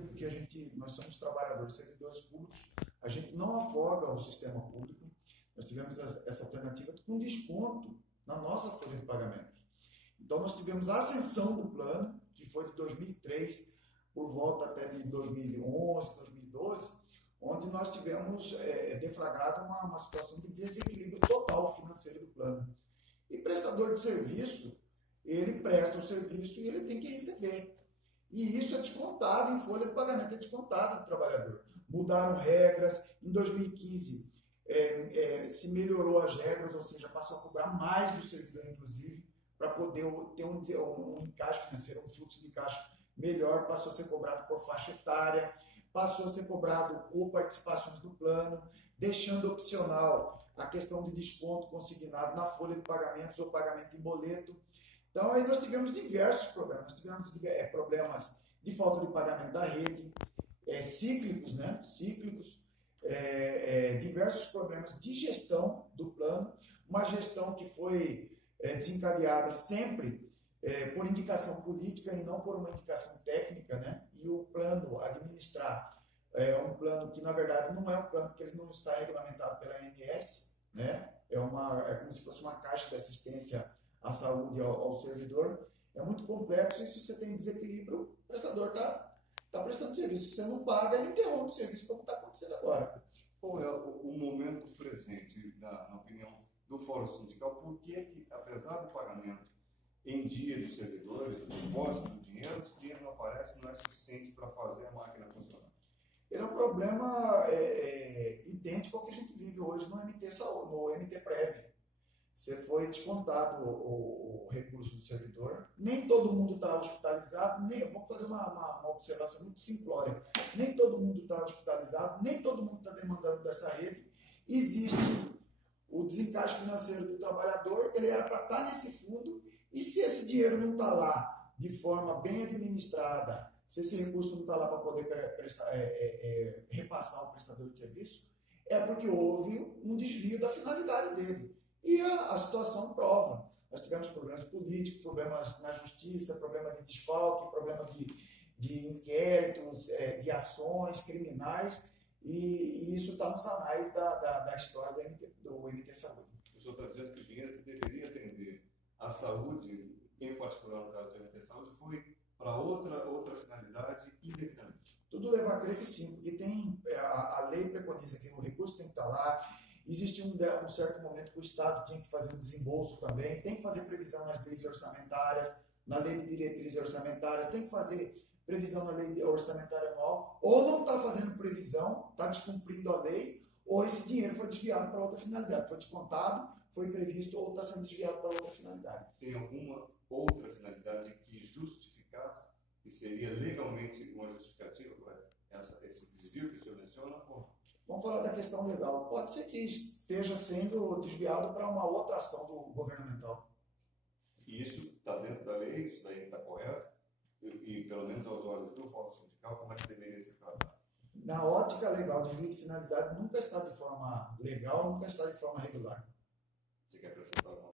porque nós somos trabalhadores, servidores públicos, a gente não afoga o sistema público. Nós tivemos essa alternativa com desconto na nossa folha de pagamentos. Então, nós tivemos a ascensão do plano, que foi de 2003, por volta até de 2011, 2012, onde nós tivemos deflagrado uma situação de desequilíbrio total financeiro do plano. E prestador de serviço, ele presta o serviço e ele tem que receber. E isso é descontado em folha de pagamento, é descontado do trabalhador. Mudaram regras, em 2015 se melhorou as regras, ou seja, passou a cobrar mais do servidor, inclusive, para poder ter um encaixe financeiro, um fluxo de caixa melhor, passou a ser cobrado por faixa etária, passou a ser cobrado por participações do plano, deixando opcional a questão de desconto consignado na folha de pagamentos ou pagamento em boleto. Então, aí nós tivemos diversos problemas. Nós tivemos problemas de falta de pagamento da rede, cíclicos, né? Cíclicos, diversos problemas de gestão do plano, uma gestão que foi desencadeada sempre por indicação política e não por uma indicação técnica, né? E o plano administrar um plano que, na verdade, não é um plano, porque ele não está regulamentado pela ANS, né? É como se fosse uma caixa de assistência à saúde ao servidor. É muito complexo e se você tem desequilíbrio, o prestador está prestando serviço. Se você não paga, ele interrompe o serviço, como está acontecendo agora. Qual é o momento presente, na opinião do Fórum Sindical? Por que, apesar do pagamento em dia dos servidores, o depósito do dinheiro, esse dinheiro não aparece, não é suficiente para fazer a máquina funcionar? Ele é um problema idêntico ao que a gente vive hoje no MT Saúde, no MT Prev. Você foi descontado o recurso do servidor, nem todo mundo está hospitalizado, vou fazer uma observação muito simplória, nem todo mundo está hospitalizado, nem todo mundo está demandando dessa rede. Existe o desencaixe financeiro do trabalhador, ele era para estar nesse fundo, e se esse dinheiro não está lá de forma bem administrada, se esse recurso não está lá para poder repassar ao prestador de serviço, é porque houve um desvio da finalidade dele. E a situação prova. Nós tivemos problemas políticos, problemas na justiça, problema de desfalque, problema de inquéritos, de ações criminais, e isso está nos anais da história do MT Saúde. O senhor está dizendo que o dinheiro que deveria atender a saúde, em particular no caso do MT Saúde, foi para outra finalidade indefinidamente? Tudo leva a crer que sim, porque a lei preconiza que o recurso tem que estar lá. Existe um certo momento que o Estado tinha que fazer um desembolso também, tem que fazer previsão nas leis orçamentárias, na lei de diretrizes orçamentárias, tem que fazer previsão na lei orçamentária anual, ou não está fazendo previsão, está descumprindo a lei, ou esse dinheiro foi desviado para outra finalidade, foi descontado, foi previsto, ou está sendo desviado para outra finalidade. Tem alguma outra finalidade que justificasse, que seria legalmente uma justificativa para esse desvio que o senhor menciona? Vamos falar da questão legal. Pode ser que esteja sendo desviado para uma outra ação governamental. E isso está dentro da lei? Isso daí está correto? E pelo menos aos olhos do Fórum Sindical, como é que deveria ser tratado? Na ótica legal, desvio de finalidade nunca está de forma legal, nunca está de forma regular. Você quer acrescentar alguma